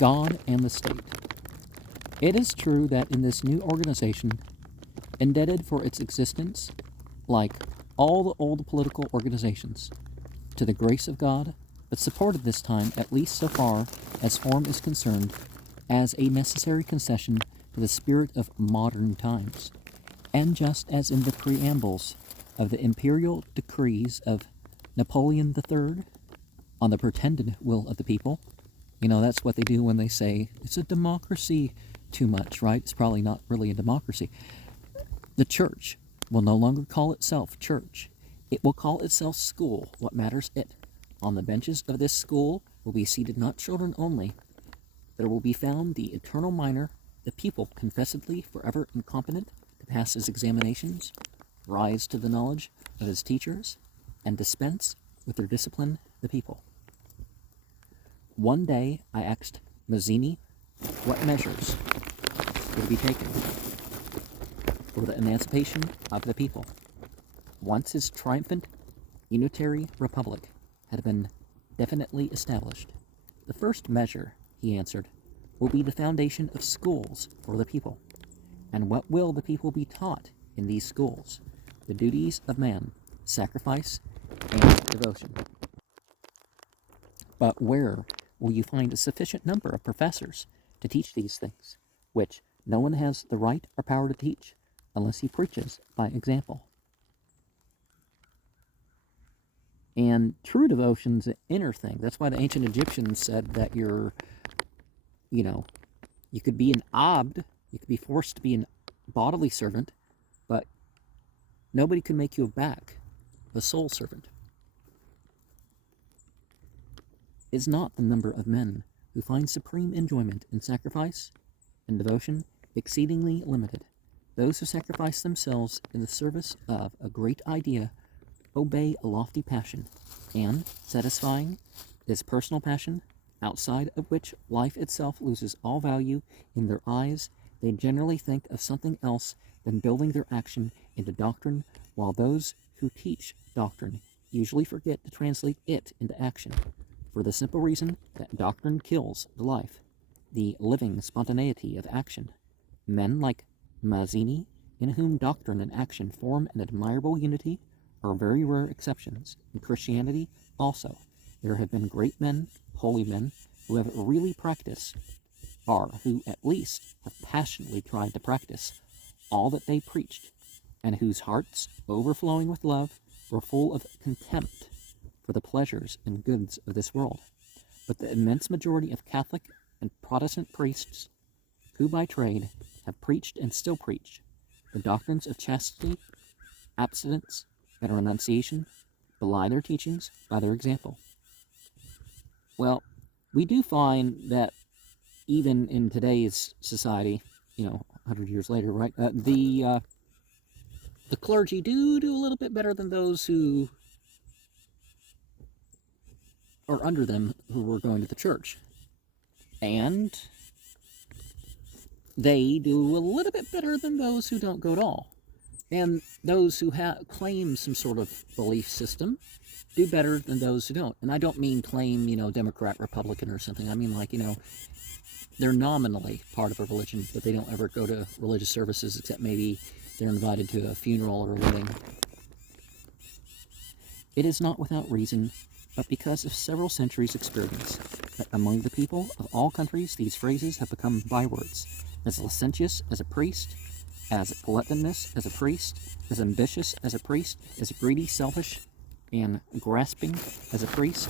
God and the State. It is true that in this new organization, indebted for its existence, like all the old political organizations, to the grace of God, but supported this time, at least so far as form is concerned, as a necessary concession to the spirit of modern times. And just as in the preambles of the imperial decrees of Napoleon III on the pretended will of the people, that's what they do when they say it's a democracy too much, right? It's probably not really a democracy. The church will no longer call itself church. It will call itself school. What matters it? On the benches of this school will be seated not children only. There will be found the eternal minor, the pupil confessedly forever incompetent to pass his examinations, rise to the knowledge of his teachers, and dispense with their discipline the people. One day I asked Mazzini what measures would be taken for the emancipation of the people once his triumphant unitary republic had been definitely established. The first measure, he answered, will be the foundation of schools for the people. And what will the people be taught in these schools? The duties of man, sacrifice, and devotion. But where will you find a sufficient number of professors to teach these things, which no one has the right or power to teach unless he preaches by example? And true devotion's an inner thing. That's why the ancient Egyptians said that you could be an abd, you could be forced to be a bodily servant, but nobody could make you a back, a soul servant. Is not the number of men who find supreme enjoyment in sacrifice and devotion exceedingly limited. Those who sacrifice themselves in the service of a great idea obey a lofty passion, and, satisfying this personal passion, outside of which life itself loses all value in their eyes, they generally think of something else than building their action into doctrine, while those who teach doctrine usually forget to translate it into action, for the simple reason that doctrine kills the life, the living spontaneity of action. Men like Mazzini, in whom doctrine and action form an admirable unity, are very rare exceptions. In Christianity also, there have been great men, holy men, who have really practiced, or who at least have passionately tried to practice all that they preached, and whose hearts, overflowing with love, were full of contempt for the pleasures and goods of this world. But the immense majority of Catholic and Protestant priests, who by trade have preached and still preach the doctrines of chastity, abstinence, and renunciation, belie their teachings by their example. Well, we do find that even in today's society, 100 years later, right, the clergy do a little bit better than those who are under them who were going to the church. And they do a little bit better than those who don't go at all. And those who claim some sort of belief system do better than those who don't. And I don't mean claim, Democrat, Republican or something. I mean they're nominally part of a religion, but they don't ever go to religious services except maybe they're invited to a funeral or a wedding. It is not without reason, but because of several centuries' experience, that among the people of all countries these phrases have become bywords. As licentious as a priest, as gluttonous as a priest, as ambitious as a priest, as greedy, selfish, and grasping as a priest,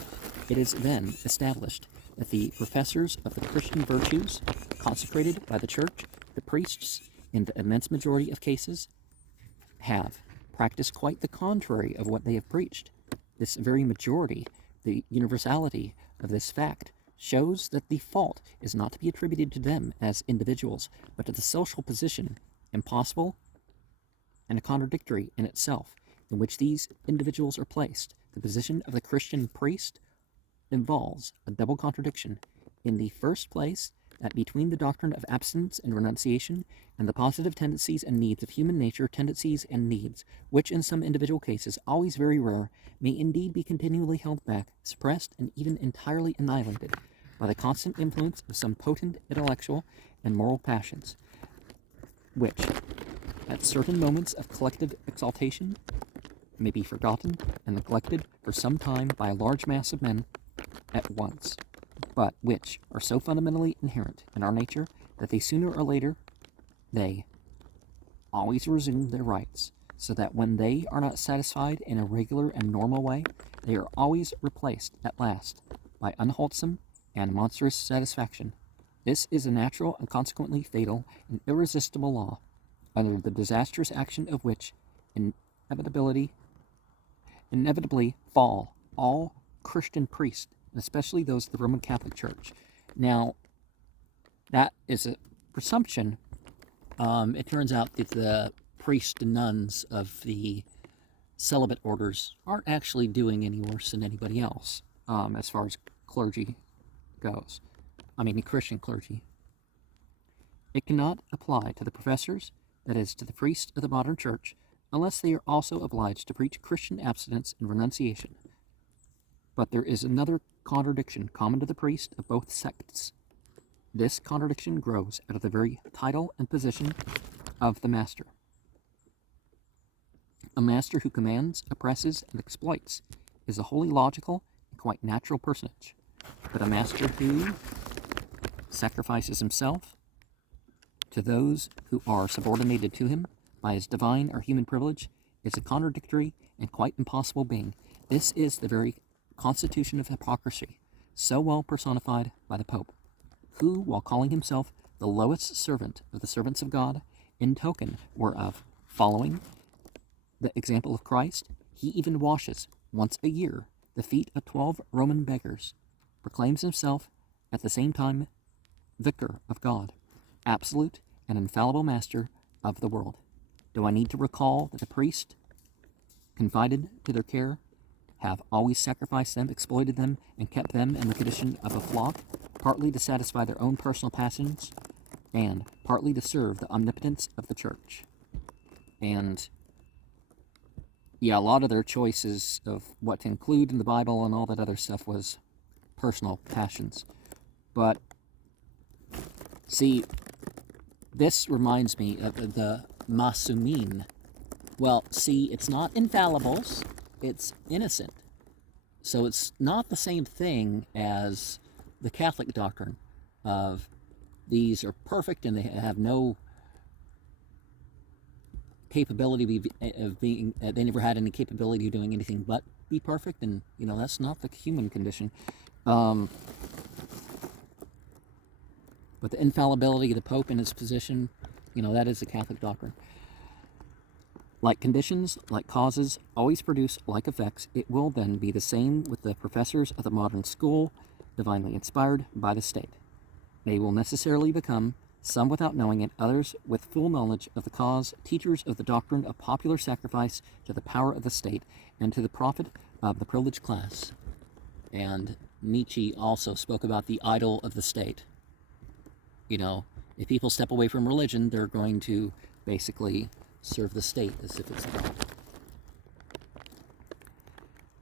it is then established that the professors of the Christian virtues, consecrated by the Church, the priests, in the immense majority of cases, have practiced quite the contrary of what they have preached. This very majority, the universality of this fact, shows that the fault is not to be attributed to them as individuals, but to the social position, impossible and contradictory in itself, in which these individuals are placed. The position of the Christian priest involves a double contradiction. In the first place, that between the doctrine of abstinence and renunciation and the positive tendencies and needs of human nature, tendencies and needs, which in some individual cases, always very rare, may indeed be continually held back, suppressed, and even entirely annihilated, by the constant influence of some potent intellectual and moral passions, which, at certain moments of collective exaltation, may be forgotten and neglected for some time by a large mass of men at once, but which are so fundamentally inherent in our nature that they sooner or later, they always resume their rights, so that when they are not satisfied in a regular and normal way, they are always replaced at last by unwholesome and monstrous satisfaction. This is a natural and consequently fatal and irresistible law, under the disastrous action of which inevitably fall all Christian priests, especially those of the Roman Catholic Church. Now, that is a presumption. It turns out that the priests and nuns of the celibate orders aren't actually doing any worse than anybody else, as far as clergy goes. I mean, the Christian clergy. It cannot apply to the professors, that is, to the priests of the modern church, unless they are also obliged to preach Christian abstinence and renunciation. But there is another contradiction common to the priests of both sects. This contradiction grows out of the very title and position of the master. A master who commands, oppresses, and exploits is a wholly logical and quite natural personage. But a master who sacrifices himself to those who are subordinated to him by his divine or human privilege is a contradictory and quite impossible being. This is the very constitution of hypocrisy, so well personified by the Pope, who, while calling himself the lowest servant of the servants of God, in token whereof, following the example of Christ, he even washes, once a year, the feet of 12 Roman beggars, proclaims himself at the same time vicar of God, absolute and infallible master of the world. Do I need to recall that the priests, confided to their care, have always sacrificed them, exploited them, and kept them in the condition of a flock, partly to satisfy their own personal passions, and partly to serve the omnipotence of the church? And yeah, a lot of their choices of what to include in the Bible and all that other stuff was personal passions. But see, this reminds me of the Masumin. Well, see, it's not infallibles, it's innocent. So it's not the same thing as the Catholic doctrine of these are perfect and they have no capability of being, they never had any capability of doing anything but be perfect, and that's not the human condition. But the infallibility of the Pope in his position, that is the Catholic doctrine. Like conditions, like causes, always produce like effects, it will then be the same with the professors of the modern school, divinely inspired by the state. They will necessarily become, some without knowing it, others with full knowledge of the cause, teachers of the doctrine of popular sacrifice to the power of the state and to the profit of the privileged class. And Nietzsche also spoke about the idol of the state. If people step away from religion, they're going to basically serve the state as if it's God.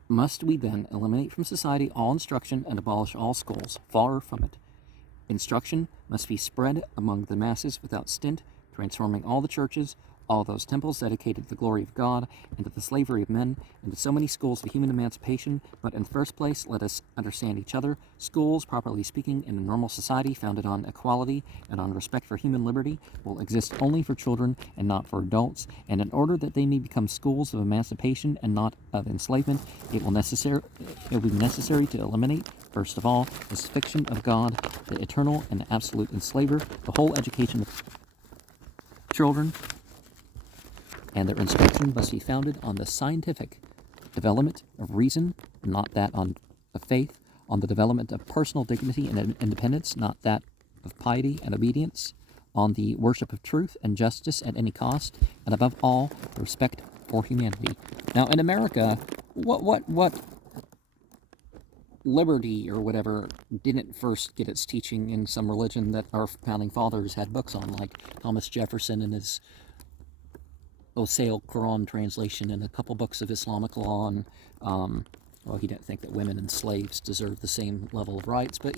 Must we then eliminate from society all instruction and abolish all schools? Far from it. Instruction must be spread among the masses without stint, transforming all the churches, all those temples dedicated to the glory of God and to the slavery of men, into so many schools of human emancipation. But in the first place, let us understand each other. Schools, properly speaking, in a normal society founded on equality and on respect for human liberty, will exist only for children and not for adults. And in order that they may become schools of emancipation and not of enslavement, it will be necessary to eliminate, first of all, this fiction of God, the eternal and absolute enslaver, the whole education of children, and their instruction must be founded on the scientific development of reason, not that of faith, on the development of personal dignity and independence, not that of piety and obedience, on the worship of truth and justice at any cost, and above all, the respect for humanity. Now, in America, what liberty or whatever didn't first get its teaching in some religion that our founding fathers had books on, like Thomas Jefferson and his Oseo Quran translation and a couple books of Islamic law, and Well, he didn't think that women and slaves deserved the same level of rights, but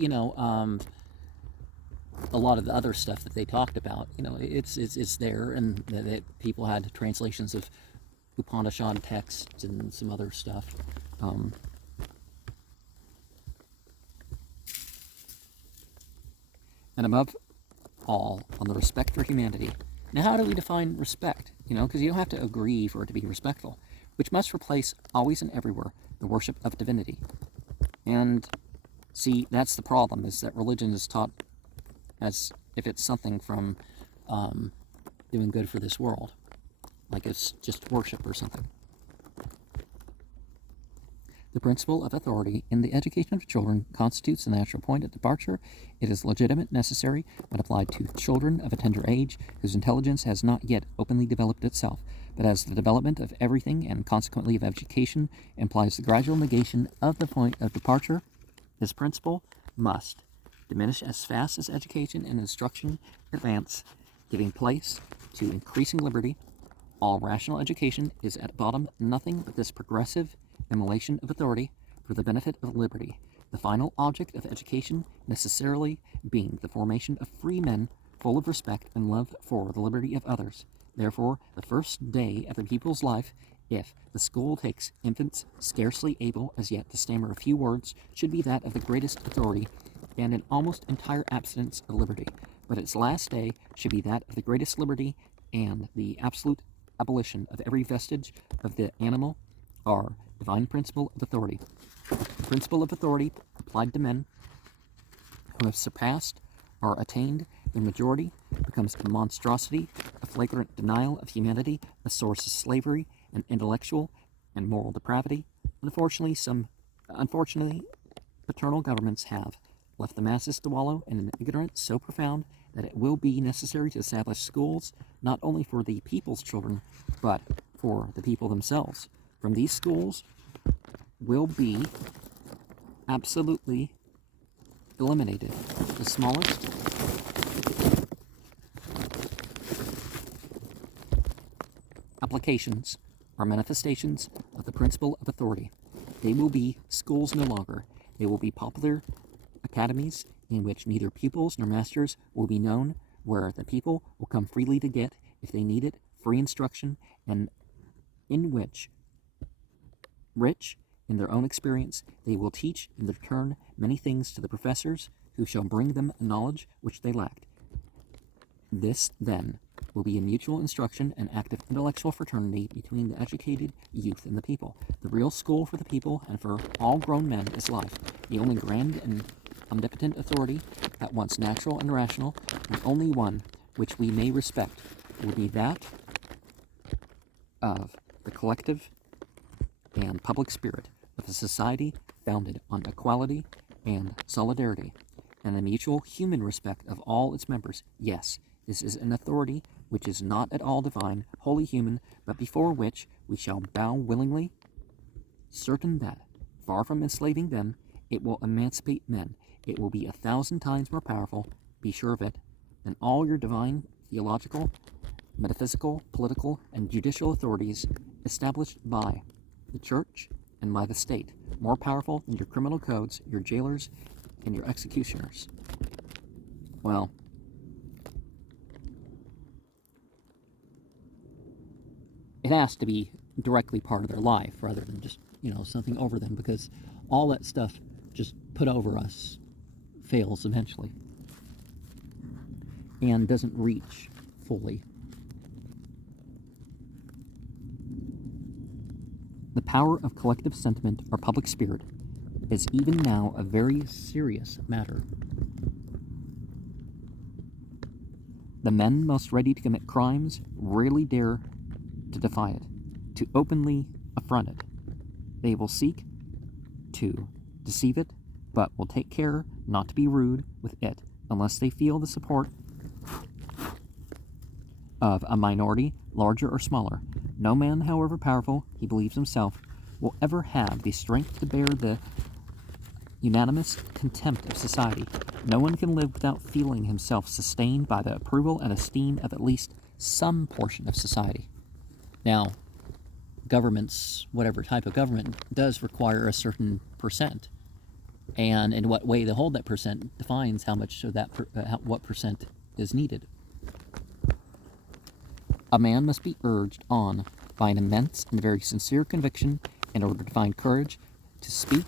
a lot of the other stuff that they talked about, it's there, and that people had translations of Upanishad texts and some other stuff. And above all, on the respect for humanity. Now, how do we define respect? Because you don't have to agree for it to be respectful, which must replace always and everywhere the worship of divinity. And see, that's the problem, is that religion is taught as if it's something from doing good for this world, like it's just worship or something. The principle of authority in the education of children constitutes the natural point of departure. It is legitimate, necessary, when applied to children of a tender age, whose intelligence has not yet openly developed itself, but as the development of everything, and consequently of education, implies the gradual negation of the point of departure. This principle must diminish as fast as education and instruction advance, giving place to increasing liberty. All rational education is at bottom nothing but this progressive immolation of authority for the benefit of liberty, the final object of education necessarily being the formation of free men full of respect and love for the liberty of others. Therefore, the first day of the pupil's life, if the school takes infants scarcely able as yet to stammer a few words, should be that of the greatest authority and an almost entire abstinence of liberty. But its last day should be that of the greatest liberty and the absolute abolition of every vestige of the animal or divine principle of authority. The principle of authority applied to men who have surpassed or attained their majority becomes a monstrosity, a flagrant denial of humanity, a source of slavery and intellectual and moral depravity. Unfortunately, paternal governments have left the masses to wallow in an ignorance so profound that it will be necessary to establish schools not only for the people's children, but for the people themselves. From these schools will be absolutely eliminated the smallest applications or manifestations of the principle of authority. They will be schools no longer. They will be popular academies in which neither pupils nor masters will be known, where the people will come freely to get, if they need it, free instruction, and in which, rich in their own experience, they will teach in their turn many things to the professors, who shall bring them a knowledge which they lacked. This, then, will be a mutual instruction and active intellectual fraternity between the educated youth and the people. The real school for the people and for all grown men is life. The only grand and omnipotent authority, at once natural and rational, and only one which we may respect, will be that of the collective and public spirit of a society founded on equality and solidarity, and the mutual human respect of all its members. Yes, this is an authority which is not at all divine, wholly human, but before which we shall bow willingly, certain that, far from enslaving them, it will emancipate men. It will be 1,000 times more powerful, be sure of it, than all your divine, theological, metaphysical, political, and judicial authorities established by the church and by the state, more powerful than your criminal codes, your jailers, and your executioners. Well, it has to be directly part of their life rather than just, something over them, because all that stuff just put over us fails eventually and doesn't reach fully. The power of collective sentiment or public spirit is even now a very serious matter. The men most ready to commit crimes rarely dare to defy it, to openly affront it. They will seek to deceive it, but will take care not to be rude with it unless they feel the support of a minority, larger or smaller. No man, however powerful he believes himself, will ever have the strength to bear the unanimous contempt of society. No one can live without feeling himself sustained by the approval and esteem of at least some portion of society. Now, governments, whatever type of government, does require a certain percent. And in what way they hold that percent defines how much of that, what percent is needed. A man must be urged on by an immense and very sincere conviction in order to find courage to speak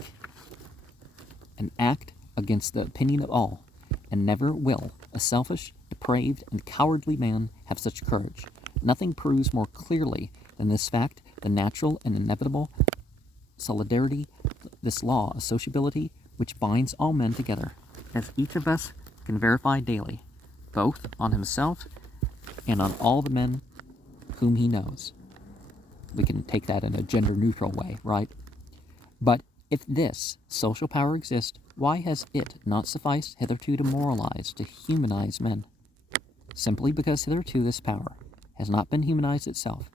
and act against the opinion of all, and never will a selfish, depraved, and cowardly man have such courage. Nothing proves more clearly than this fact the natural and inevitable solidarity, this law of sociability, which binds all men together, as each of us can verify daily, both on himself and on all the men whom he knows. We can take that in a gender-neutral way, right? But if this social power exists, why has it not sufficed hitherto to moralize, to humanize men? Simply because hitherto this power has not been humanized itself.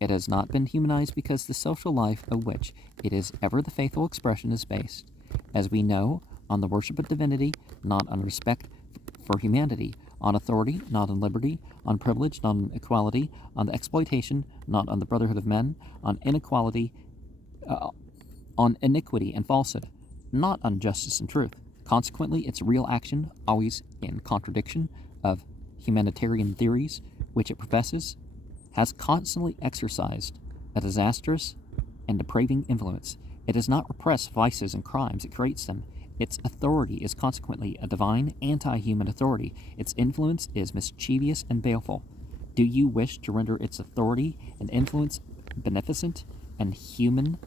It has not been humanized because the social life of which it is ever the faithful expression is based, as we know, on the worship of divinity, not on respect for humanity, on authority, not on liberty, on privilege, not on equality, on the exploitation, not on the brotherhood of men, on inequality, on iniquity and falsehood, not on justice and truth. Consequently, its real action, always in contradiction of humanitarian theories which it professes, has constantly exercised a disastrous and depraving influence. It does not repress vices and crimes, it creates them. Its authority is consequently a divine, anti-human authority. Its influence is mischievous and baleful. Do you wish to render its authority and influence beneficent and human?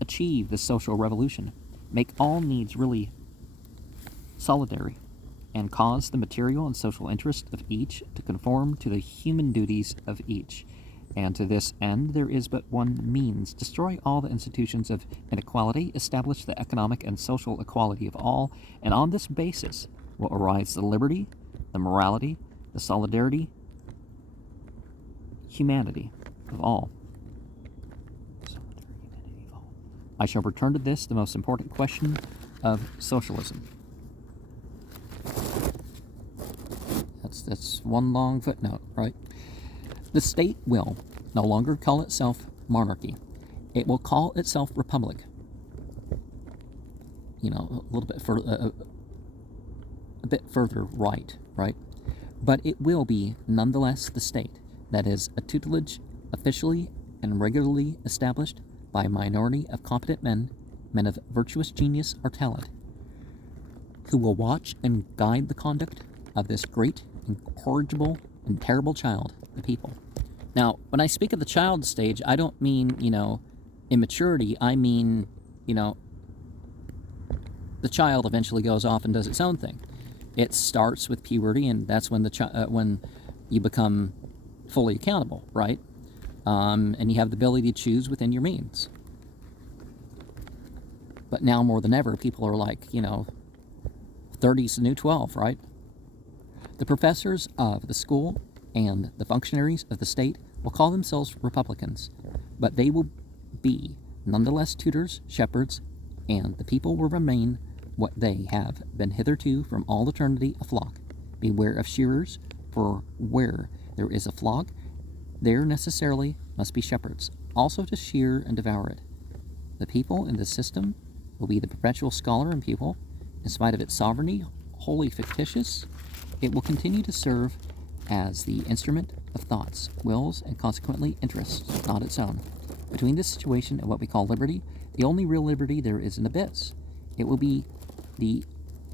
Achieve the social revolution. Make all needs really solidary, and cause the material and social interest of each to conform to the human duties of each. And to this end there is but one means: destroy all the institutions of inequality, establish the economic and social equality of all, and on this basis will arise the liberty, the morality, the solidarity, humanity of all. I shall return to this, the most important question of socialism. That's one long footnote, right? The state will no longer call itself monarchy. It will call itself republic. You know, a little bit further, a bit further right? But it will be nonetheless the state, that is, a tutelage officially and regularly established by a minority of competent men, men of virtuous genius or talent, who will watch and guide the conduct of this great, incorrigible, and terrible child, the people. Now, when I speak of the child stage, I don't mean, immaturity. I mean, the child eventually goes off and does its own thing. It starts with puberty, and that's when when you become fully accountable, right? And you have the ability to choose within your means. But now more than ever, people are like, 30's the new 12, right? The professors of the school and the functionaries of the state will call themselves Republicans, but they will be nonetheless tutors, shepherds, and the people will remain what they have been hitherto from all eternity, a flock. Beware of shearers, for where there is a flock, there necessarily must be shepherds, also to shear and devour it. The people in this system will be the perpetual scholar and pupil. In spite of its sovereignty, wholly fictitious, it will continue to serve as the instrument of thoughts, wills, and consequently interests, not its own. Between this situation and what we call liberty, the only real liberty there is an abyss. It will be the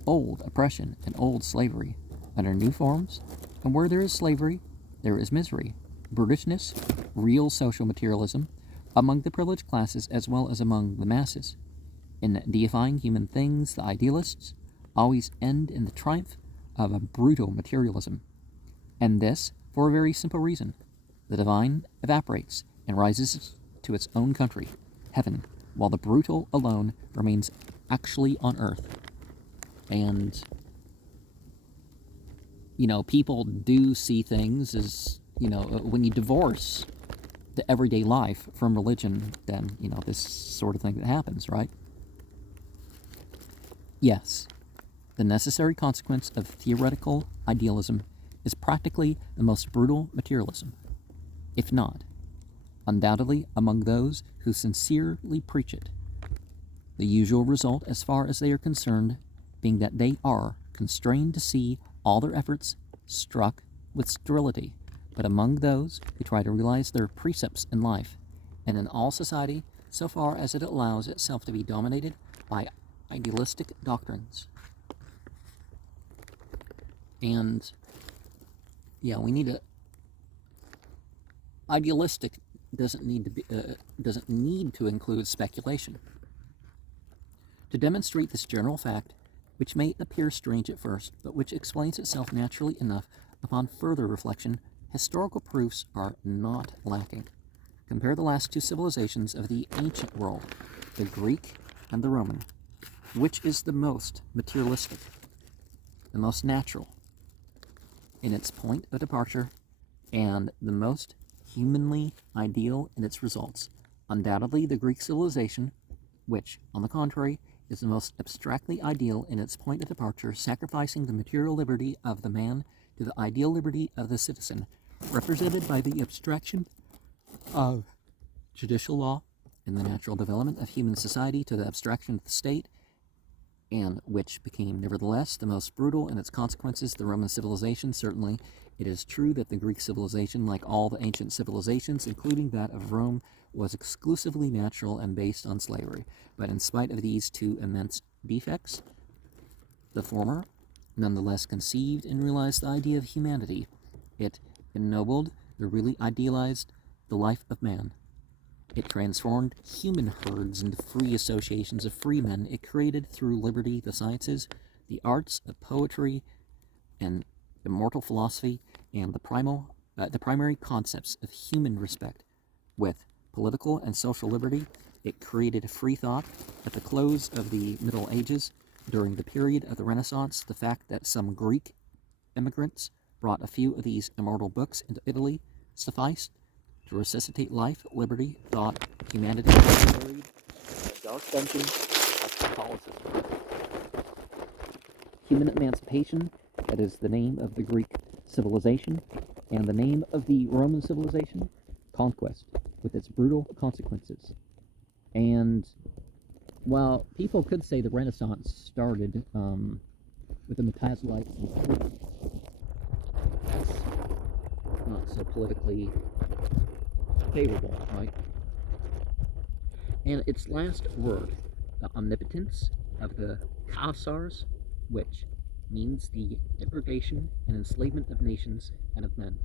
old oppression and old slavery under new forms, and where there is slavery, there is misery, brutishness, real social materialism, among the privileged classes as well as among the masses. In deifying human things, the idealists always end in the triumph of a brutal materialism. And this for a very simple reason. The divine evaporates and rises to its own country, heaven, while the brutal alone remains actually on earth. And, people do see things as, when you divorce the everyday life from religion, then, this sort of thing that happens, right? Yes, the necessary consequence of theoretical idealism is practically the most brutal materialism. If not, undoubtedly among those who sincerely preach it. The usual result, as far as they are concerned, being that they are constrained to see all their efforts struck with sterility, but among those who try to realize their precepts in life, and in all society, so far as it allows itself to be dominated by idealistic doctrines. And yeah, we need a idealistic doesn't need to include speculation. To demonstrate this general fact, which may appear strange at first, but which explains itself naturally enough upon further reflection, historical proofs are not lacking. Compare the last two civilizations of the ancient world, the Greek and the Roman. Which is the most materialistic, the most natural in its point of departure, and the most humanly ideal in its results? Undoubtedly the Greek civilization, which, on the contrary, is the most abstractly ideal in its point of departure, sacrificing the material liberty of the man to the ideal liberty of the citizen, represented by the abstraction of judicial law and the natural development of human society to the abstraction of the state, and which became nevertheless the most brutal in its consequences, the Roman civilization. Certainly it is true that the Greek civilization, like all the ancient civilizations, including that of Rome, was exclusively natural and based on slavery. But in spite of these two immense defects, the former nonetheless conceived and realized the idea of humanity. It ennobled, or really idealized, the life of man. It transformed human herds into free associations of free men. It created, through liberty, the sciences, the arts of poetry, and immortal philosophy, and the primary concepts of human respect. With political and social liberty, it created free thought. At the close of the Middle Ages, during the period of the Renaissance, the fact that some Greek immigrants brought a few of these immortal books into Italy sufficed to resuscitate life, liberty, thought, humanity, buried the dark dungeon of Catholicism. Human emancipation, that is the name of the Greek civilization, and the name of the Roman civilization, conquest, with its brutal consequences. And while people could say the Renaissance started with the Metazoites and Puritans, that's not so politically favorable, right? And its last word, the omnipotence of the Khazars, which means the degradation and enslavement of nations and of men,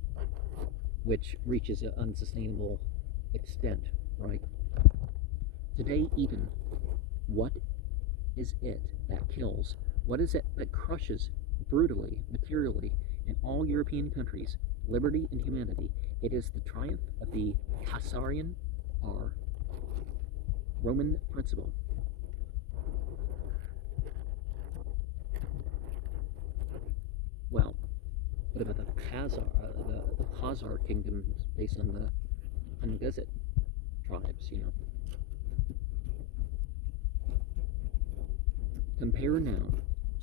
which reaches an unsustainable extent, right? Today, even, what is it that kills? What is it that crushes brutally, materially, in all European countries, liberty and humanity? It is the triumph of the Khazarian, or Roman principle. Well, what about the Khazar kingdoms based on the Ungazit tribes, Compare now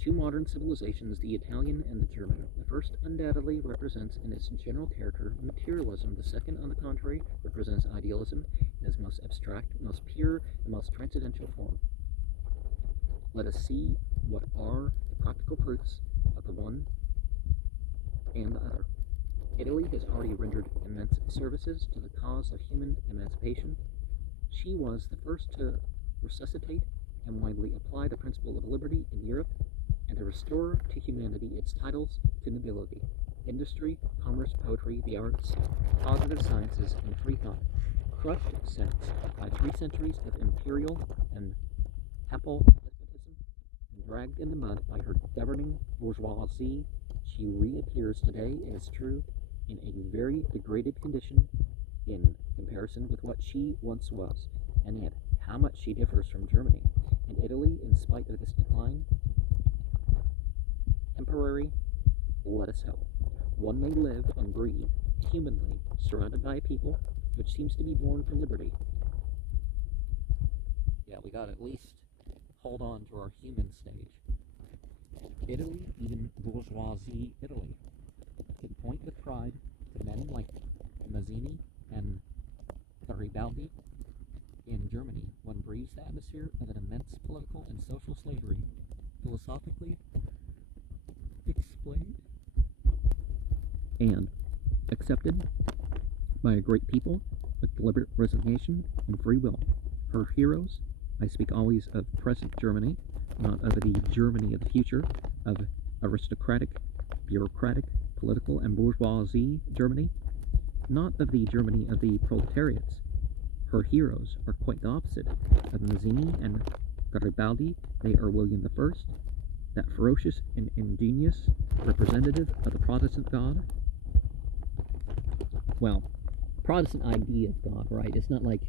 two modern civilizations, the Italian and the German. The first undoubtedly represents in its general character materialism. The second, on the contrary, represents idealism in its most abstract, most pure, and most transcendental form. Let us see what are the practical proofs of the one and the other. Italy has already rendered immense services to the cause of human emancipation. She was the first to resuscitate and widely apply the principle of liberty in Europe, and to restore to humanity its titles to nobility, industry, commerce, poetry, the arts, positive sciences, and free thought. Crushed since by 3 centuries of imperial and papal despotism, and dragged in the mud by her governing bourgeoisie, she reappears today, it is true, in a very degraded condition in comparison with what she once was, and yet how much she differs from Germany. And Italy, in spite of this decline, temporary, let us hope. One may live and breathe humanly, surrounded by a people which seems to be born for liberty. Yeah, we gotta at least hold on to our human stage. Italy, even bourgeoisie Italy, can point with pride to men like Mazzini and introduce the atmosphere of an immense political and social slavery, philosophically explained and accepted by a great people with deliberate resignation and free will. Her heroes, I speak always of present Germany, not of the Germany of the future, of aristocratic, bureaucratic, political, and bourgeoisie Germany, not of the Germany of the proletariats. Her heroes are quite the opposite of Mazzini and Garibaldi. They are William I, that ferocious and ingenious representative of the Protestant God. Well, Protestant idea of God, right? It's not like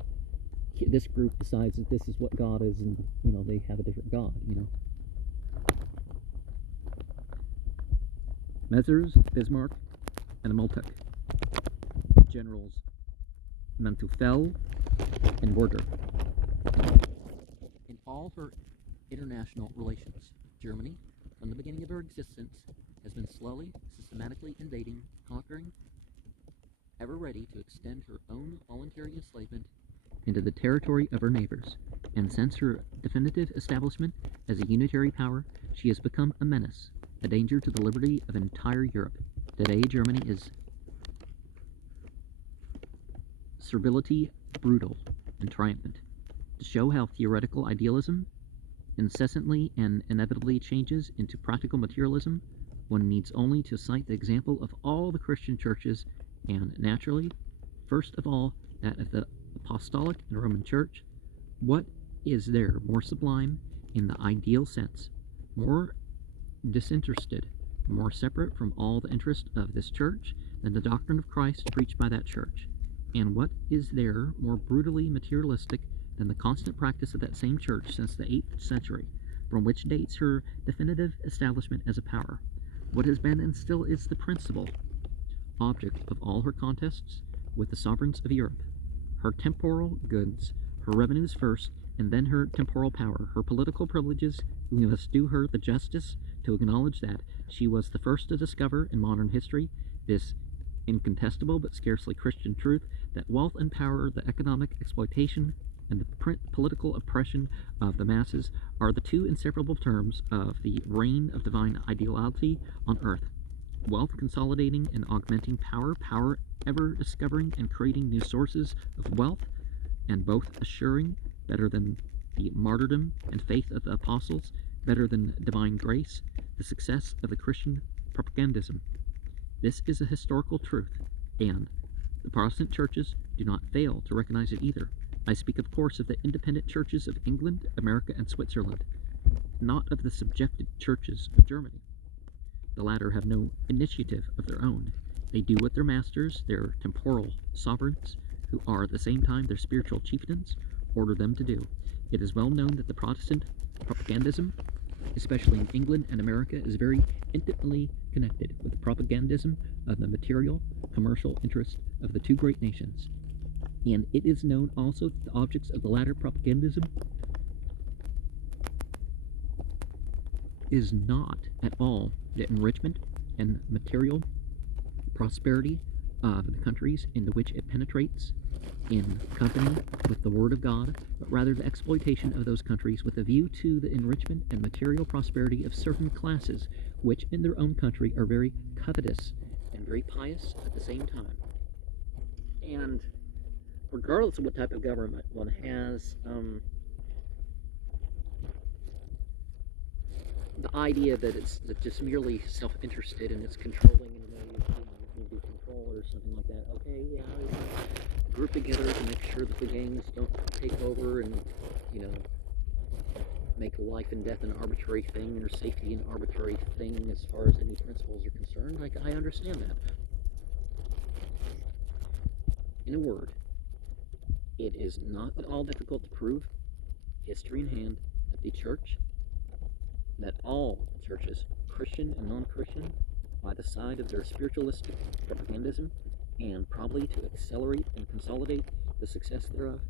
this group decides that this is what God is and, they have a different God, Messrs, Bismarck, and Moltke. Generals Manteuffel and Werder. In all her international relations, Germany, from the beginning of her existence, has been slowly, systematically invading, conquering, ever ready to extend her own voluntary enslavement into the territory of her neighbors, and since her definitive establishment as a unitary power, she has become a menace, a danger to the liberty of entire Europe. Today, Germany is servility brutal and triumphant. To show how theoretical idealism incessantly and inevitably changes into practical materialism, one needs only to cite the example of all the Christian churches, and naturally, first of all, that of the Apostolic and Roman Church. What is there more sublime in the ideal sense, more disinterested, more separate from all the interest of this church than the doctrine of Christ preached by that church? And what is there more brutally materialistic than the constant practice of that same church since the 8th century, from which dates her definitive establishment as a power? What has been and still is the principal object of all her contests with the sovereigns of Europe? Her temporal goods, her revenues first, and then her temporal power, her political privileges. We must do her the justice to acknowledge that she was the first to discover in modern history this incontestable but scarcely Christian truth, that wealth and power, the economic exploitation and the political oppression of the masses, are the two inseparable terms of the reign of divine ideality on earth. Wealth consolidating and augmenting power, power ever discovering and creating new sources of wealth, and both assuring, better than the martyrdom and faith of the apostles, better than divine grace, the success of the Christian propagandism. This is a historical truth, and the Protestant churches do not fail to recognize it either. I speak, of course, of the independent churches of England, America, and Switzerland, not of the subjected churches of Germany. The latter have no initiative of their own. They do what their masters, their temporal sovereigns, who are at the same time their spiritual chieftains, order them to do. It is well known that the Protestant propagandism, especially in England and America, is very intimately connected with the propagandism of the material, commercial interest of the two great nations. And it is known also that the objects of the latter propagandism is not at all the enrichment and material prosperity of the countries into which it penetrates in company with the Word of God, but rather the exploitation of those countries with a view to the enrichment and material prosperity of certain classes, which in their own country are very covetous and very pious at the same time. And regardless of what type of government one has, the idea that it's just merely self-interested and it's controlling in a way of maybe control or something like that. Okay, yeah, group together to make sure that the gangs don't take over and, make life and death an arbitrary thing or safety an arbitrary thing as far as any principles are concerned. I understand that. In a word, it is not at all difficult to prove, history in hand, that the church, that all churches, Christian and non-Christian, by the side of their spiritualistic propagandism, and probably to accelerate and consolidate the success thereof,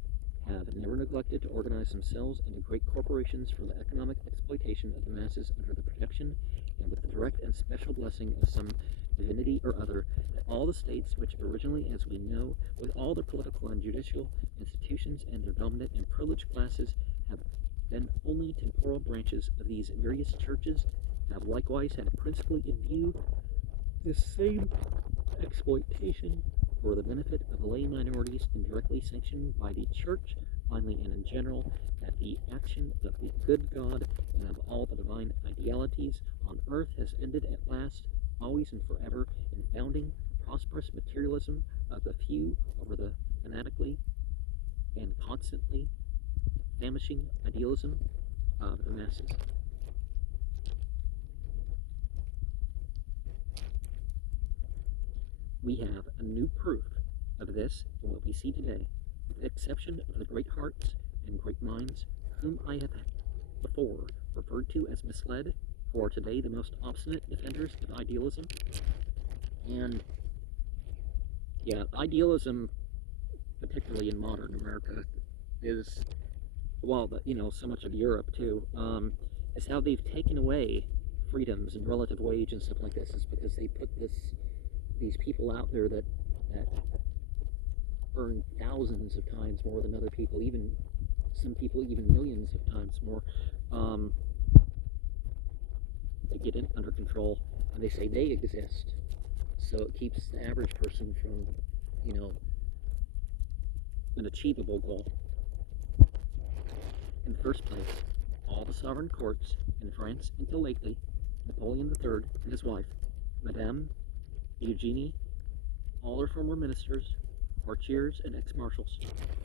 have never neglected to organize themselves into great corporations for the economic exploitation of the masses under the protection and with the direct and special blessing of some divinity or other, that all the states which originally, as we know, with all their political and judicial institutions and their dominant and privileged classes, have been only temporal branches of these various churches, have likewise had principally in view the same exploitation for the benefit of lay minorities indirectly sanctioned by the church, finally and in general, that the action of the good God and of all the divine idealities on earth has ended at last, always and forever, in founding prosperous materialism of the few over the fanatically and constantly famishing idealism of the masses. We have a new proof of this in what we see today, with the exception of the great hearts and great minds, whom I have before referred to as misled, who are today the most obstinate defenders of idealism. And yeah, idealism, particularly in modern America, is, well, so much of Europe too, is how they've taken away freedoms and relative wage and stuff like this. Is because they put these people out there that earn thousands of times more than other people, even some people even millions of times more. They get it under control, and they say they exist, so it keeps the average person from, an achievable goal. In the first place, all the sovereign courts in France until lately, Napoleon III and his wife, Madame Eugenie, all their former ministers, courtiers, and ex-marshals,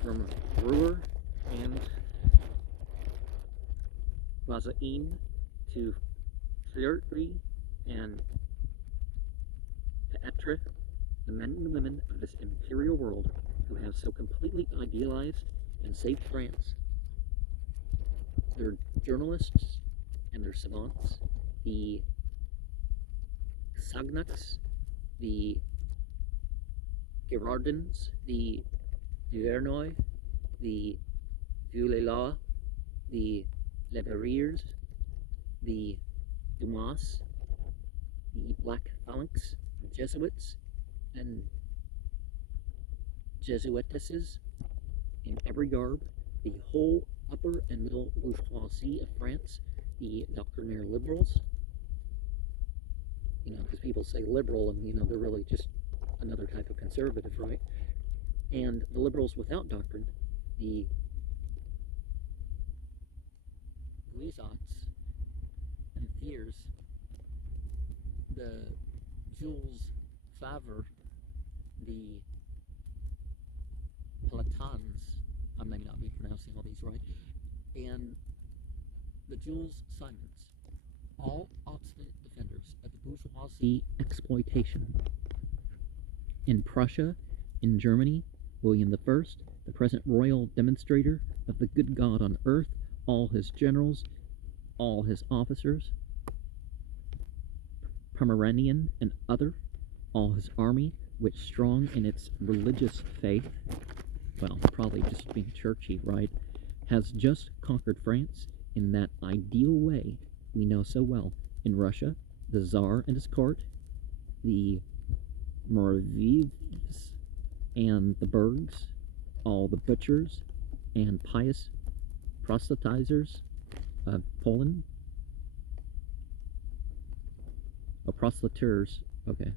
from Brewer and Mazarin to Fleury and D'Etre, the men and women of this imperial world who have so completely idealized and saved France. Their journalists and their savants, the Sagnacs, the Girardins, the Duvernoy, the Villelaw, the Leverriers, the Dumas, the Black Phalanx, the Jesuits, and Jesuitesses in every garb, the whole upper and middle bourgeoisie of France, the doctrinaire liberals, because people say liberal and, they're really just another type of conservative, right? And the liberals without doctrine, the Guizots and Thiers, the Jules Favre, the Platons, I may not be pronouncing all these right, and the Jules Simons, all obstinate defenders of the bourgeoisie exploitation. In Prussia, in Germany, William I, the present royal demonstrator of the good God on earth, all his generals, all his officers, Pomeranian and other, all his army, which strong in its religious faith, well, probably just being churchy, right, has just conquered France in that ideal way we know so well. In Russia, the Tsar and his court, the Moravians and the Bergs, all the butchers and pious proselytizers of Poland, proselyters, okay,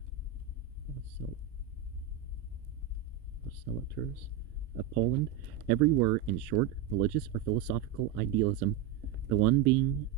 proselyters of Poland, everywhere, in short, religious or philosophical idealism, the one being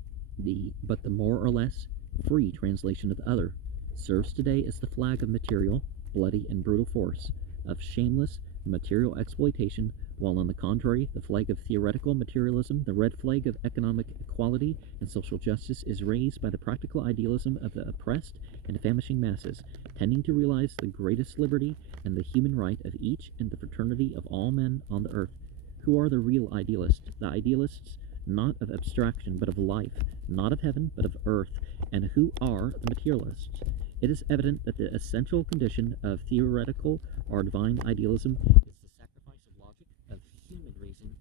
but the more or less free translation of the other, serves today as the flag of material, bloody, and brutal force, of shameless material exploitation, while on the contrary, the flag of theoretical materialism, the red flag of economic equality and social justice, is raised by the practical idealism of the oppressed and famishing masses, tending to realize the greatest liberty and the human right of each and the fraternity of all men on the earth. Who are the real idealists? The idealists not of abstraction, but of life, not of heaven, but of earth. And who are the materialists? It is evident that the essential condition of theoretical or divine idealism is the sacrifice of logic, of human reason,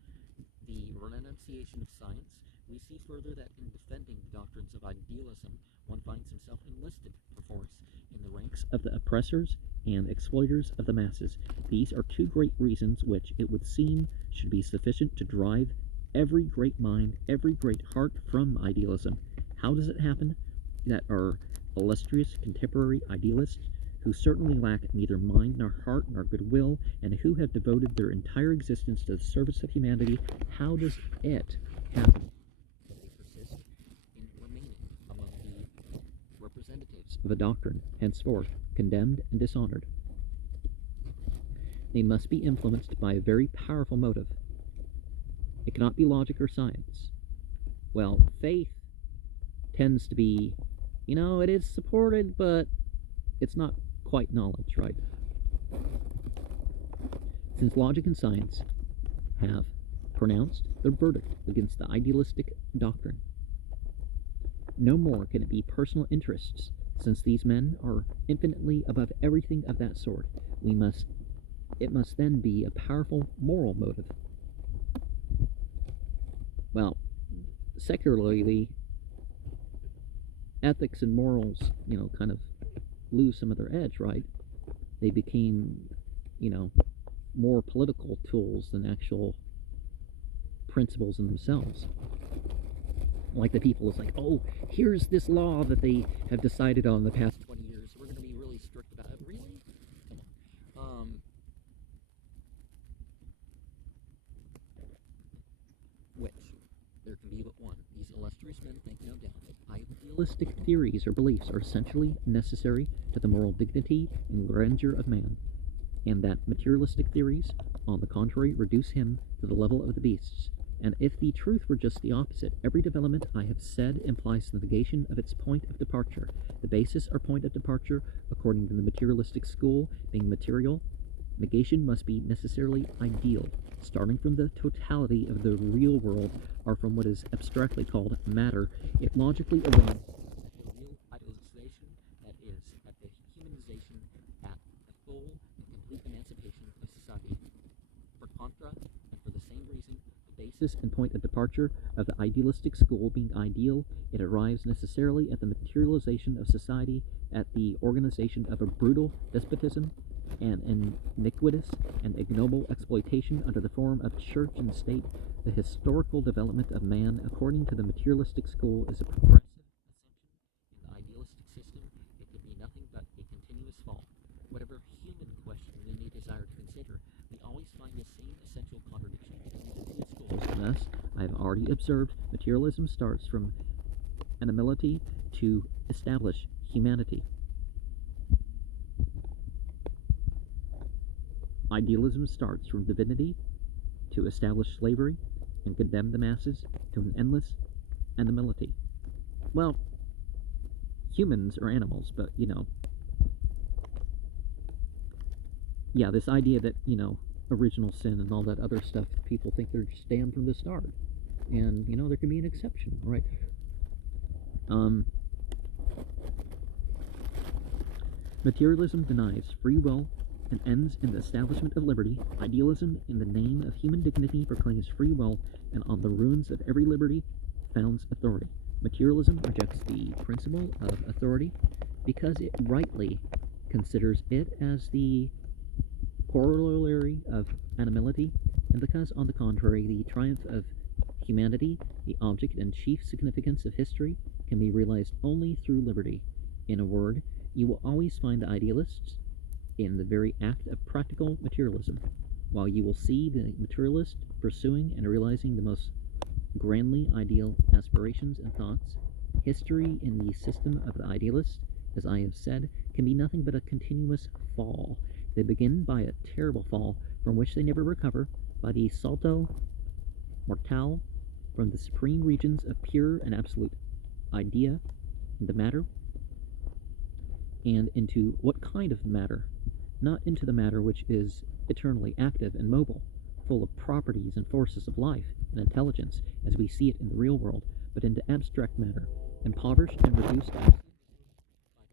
the renunciation of science. We see further that in defending the doctrines of idealism, one finds himself enlisted, perforce, in the ranks of the oppressors and exploiters of the masses. These are two great reasons which, it would seem, should be sufficient to drive every great mind, every great heart from idealism. How does it happen? That our illustrious contemporary idealists, who certainly lack neither mind nor heart nor goodwill, and who have devoted their entire existence to the service of humanity, how does it happen that they persist in remaining among the representatives of a doctrine henceforth condemned and dishonored? They must be influenced by a very powerful motive. It cannot be logic or science. Well, faith tends to be, it is supported, but it's not quite knowledge, right? Since logic and science have pronounced their verdict against the idealistic doctrine, no more can it be personal interests, since these men are infinitely above everything of that sort. It must then be a powerful moral motive. Well, secularly, ethics and morals, kind of lose some of their edge, right? They became, more political tools than actual principles in themselves. Like the people is like, oh, here's this law that they have decided on the past 20 years. We're going to be really strict about it. Really? Come on. Which there can be but one. These illustrious men think, no doubt, that idealistic theories or beliefs are essentially necessary to the moral dignity and grandeur of man, and that materialistic theories, on the contrary, reduce him to the level of the beasts. And if the truth were just the opposite, every development I have said implies the negation of its point of departure. The basis or point of departure, according to the materialistic school, being material, negation must be necessarily ideal, starting from the totality of the real world or from what is abstractly called matter. It logically arrives at the real idealization, that is, at the humanization, at the full and complete emancipation of society. For contra, and for the same reason, the basis and point of departure of the idealistic school being ideal, it arrives necessarily at the materialization of society, at the organization of a brutal despotism, and iniquitous and ignoble exploitation under the form of church and state. The historical development of man, according to the materialistic school, is a progressive ascension. In the idealistic system, it could be nothing but a continuous fall. Whatever human question we may desire to consider, we always find the same essential contradiction between the two schools. Thus, I have already observed, materialism starts from animality to establish humanity. Idealism starts from divinity to establish slavery and condemn the masses to an endless animality. Well, humans are animals, but, yeah, this idea that, original sin and all that other stuff, people think they're just damned from the start. And, there can be an exception, right? Materialism denies free will and ends in the establishment of liberty. Idealism, in the name of human dignity, proclaims free will, and on the ruins of every liberty founds authority. Materialism rejects the principle of authority because it rightly considers it as the corollary of animality, and because, on the contrary, the triumph of humanity, the object and chief significance of history, can be realized only through liberty. In a word, you will always find the idealists in the very act of practical materialism, while you will see the materialist pursuing and realizing the most grandly ideal aspirations and thoughts. History in the system of the idealist, as I have said, can be nothing but a continuous fall. They begin by a terrible fall from which they never recover, by the salto mortale from the supreme regions of pure and absolute idea into matter, and into what kind of matter? Not into the matter which is eternally active and mobile, full of properties and forces of life and intelligence as we see it in the real world, but into abstract matter, impoverished and reduced by the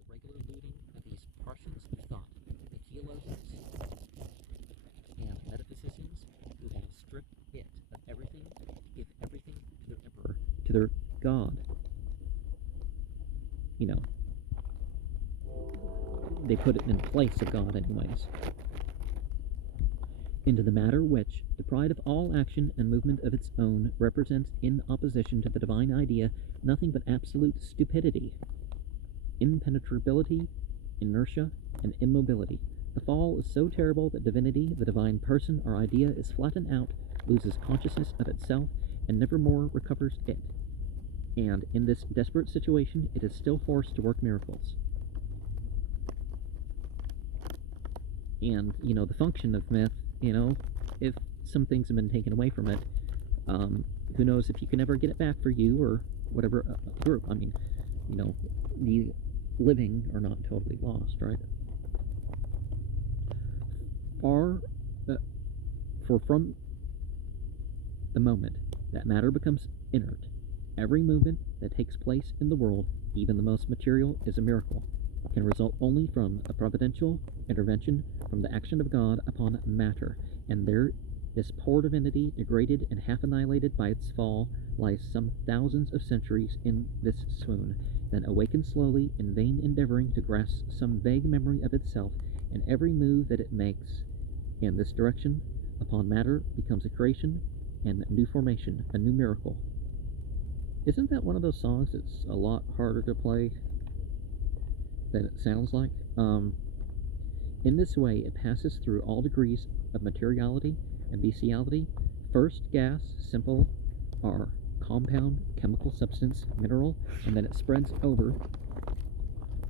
regular looting of these Prussians of thought, the theologians and metaphysicians, who have stripped it of everything to give everything to their emperor, to their god. They put it in place of God anyways. into the matter which, deprived of all action and movement of its own, represents in opposition to the divine idea nothing but absolute stupidity, impenetrability, inertia, and immobility. The fall is so terrible that divinity, the divine person or idea, is flattened out, loses consciousness of itself, and never more recovers it. And in this desperate situation, it is still forced to work miracles. And, the function of myth, if some things have been taken away from it, who knows if you can ever get it back for you or whatever group. I mean, the living are not totally lost, right? For from the moment that matter becomes inert, every movement that takes place in the world, even the most material, is a miracle, can result only from a providential intervention from the action of God upon matter, and there this poor divinity, degraded and half annihilated by its fall, lies some thousands of centuries in this swoon, then awakens slowly, in vain endeavoring to grasp some vague memory of itself, and every move that it makes in this direction upon matter becomes a creation and new formation, a new miracle. Isn't that one of those songs that's a lot harder to play than it sounds like? In this way, it passes through all degrees of materiality and bestiality. First gas, simple, or compound, chemical substance, mineral, and then it spreads over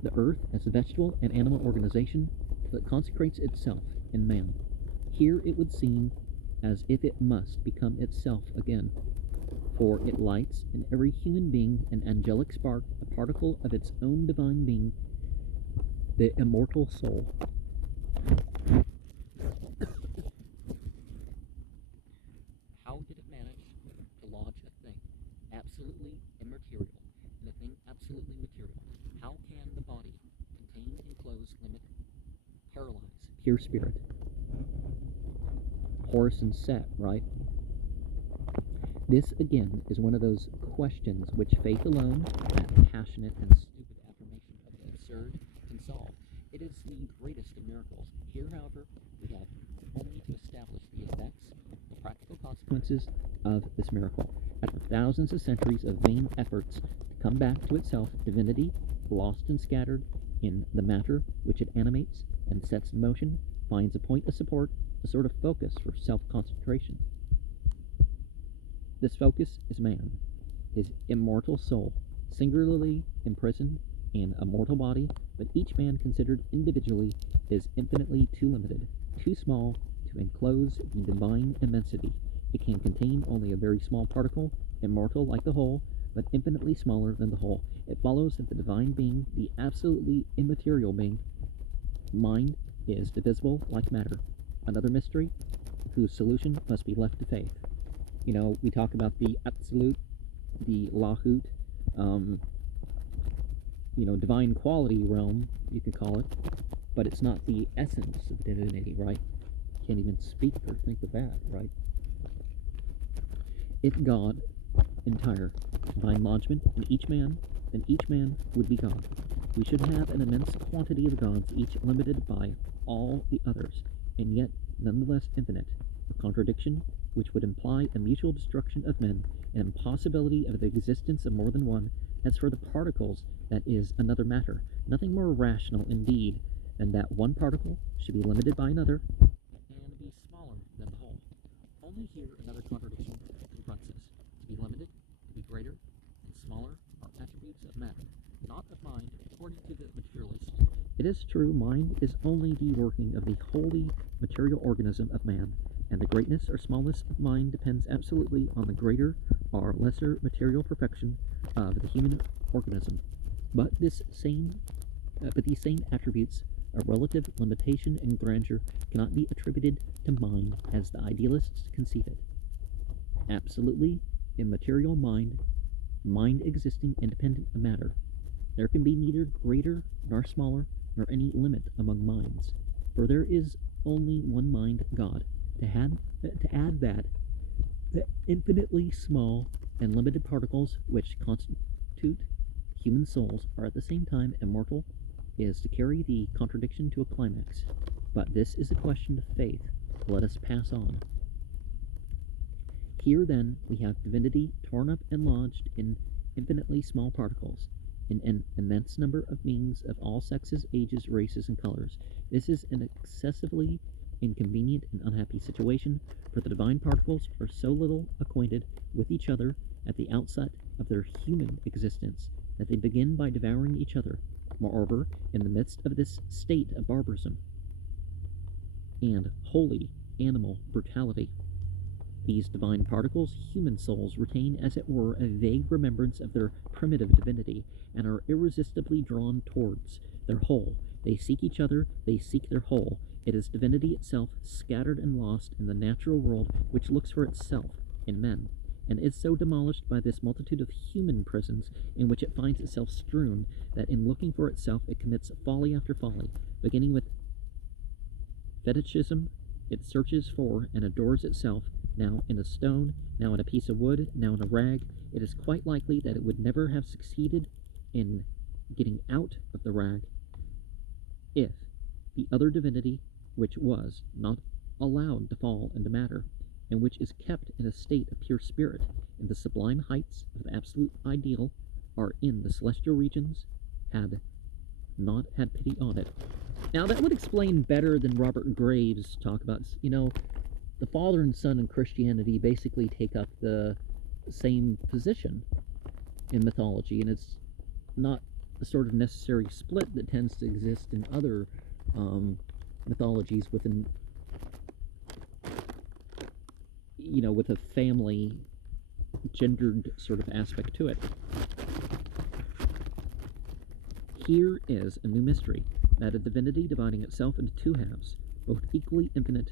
the earth as a vegetable and animal organization till it consecrates itself in man. Here it would seem as if it must become itself again, for it lights in every human being an angelic spark, a particle of its own divine being, the immortal soul. How did it manage to lodge a thing absolutely immaterial in a thing absolutely material? How can the body contain, enclose, limit, paralyze pure spirit? Horus and Set, right? This, again, is one of those questions which faith alone, that passionate and stupid affirmation of the absurd, can solve. It is the greatest of miracles. Here, however, we have only to establish the effects, the practical consequences of this miracle. After thousands of centuries of vain efforts to come back to itself, divinity, lost and scattered in the matter which it animates and sets in motion, finds a point of support, a sort of focus for self-concentration. This focus is man, his immortal soul, singularly imprisoned in a mortal body, but each man considered individually is infinitely too limited, too small to enclose the divine immensity. It can contain only a very small particle, immortal like the whole, but infinitely smaller than the whole. It follows that the divine being, the absolutely immaterial being, mind, is divisible like matter. Another mystery whose solution must be left to faith. We talk about the absolute, the lahut, divine quality realm, you could call it, but it's not the essence of divinity, right? Can't even speak or think of that, right? If God entire find lodgment in each man, then each man would be God. We should have an immense quantity of gods, each limited by all the others, and yet nonetheless infinite. A contradiction which would imply a mutual destruction of men, an impossibility of the existence of more than one. As for the particles, that is another matter. Nothing more rational, indeed, than that one particle should be limited by another, and be smaller than the whole. Only here another contradiction confronts us. To be limited, to be greater, and smaller are attributes of matter, not of mind, according to the materialist. It is true, mind is only the working of the wholly material organism of man, and the greatness or smallness of mind depends absolutely on the greater or lesser material perfection of the human organism. But these same attributes of relative limitation and grandeur cannot be attributed to mind as the idealists conceive it. Absolutely immaterial mind, mind existing independent of matter. There can be neither greater nor smaller nor any limit among minds, for there is only one mind, God. To add that the infinitely small and limited particles which constitute human souls are at the same time immortal is to carry the contradiction to a climax. But this is a question of faith, Let us pass on. Here, then, we have divinity torn up and lodged in infinitely small particles, in an immense number of beings of all sexes, ages, races, and colors. This is an excessively inconvenient and unhappy situation, for the divine particles are so little acquainted with each other at the outset of their human existence that they begin by devouring each other. Moreover, in the midst of this state of barbarism and wholly animal brutality, these divine particles, human souls, retain, as it were, a vague remembrance of their primitive divinity, and are irresistibly drawn towards their whole. They seek each other, they seek their whole. It is divinity itself, scattered and lost in the natural world, which looks for itself in men, and is so demolished by this multitude of human prisons in which it finds itself strewn, that in looking for itself it commits folly after folly, beginning with fetishism. It searches for and adores itself, now in a stone, now in a piece of wood, now in a rag. It is quite likely that it would never have succeeded in getting out of the rag if the other divinity, which was not allowed to fall into matter, and which is kept in a state of pure spirit in the sublime heights of the absolute ideal, are in the celestial regions, had not had pity on it. Now, that would explain better than Robert Graves' talk about, the Father and Son in Christianity basically take up the same position in mythology, and it's not the sort of necessary split that tends to exist in other mythologies within, with a family gendered sort of aspect to it. Here is a new mystery, that of divinity dividing itself into two halves, both equally infinite,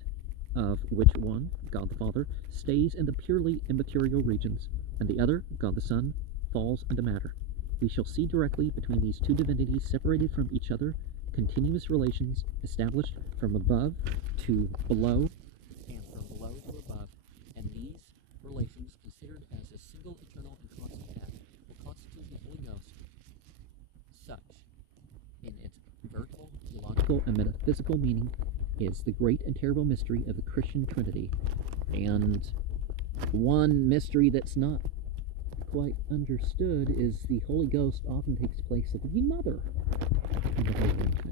of which one, God the Father, stays in the purely immaterial regions, and the other, God the Son, falls into matter. We shall see directly between these two divinities separated from each other, continuous relations established from above to below, and from below to above, and these relations considered as a single eternal and constant act will constitute the Holy Ghost. Such, in its veritable theological and metaphysical meaning, is the great and terrible mystery of the Christian Trinity. And one mystery that's not quite understood is the Holy Ghost often takes place of the Mother in the Holy Trinity.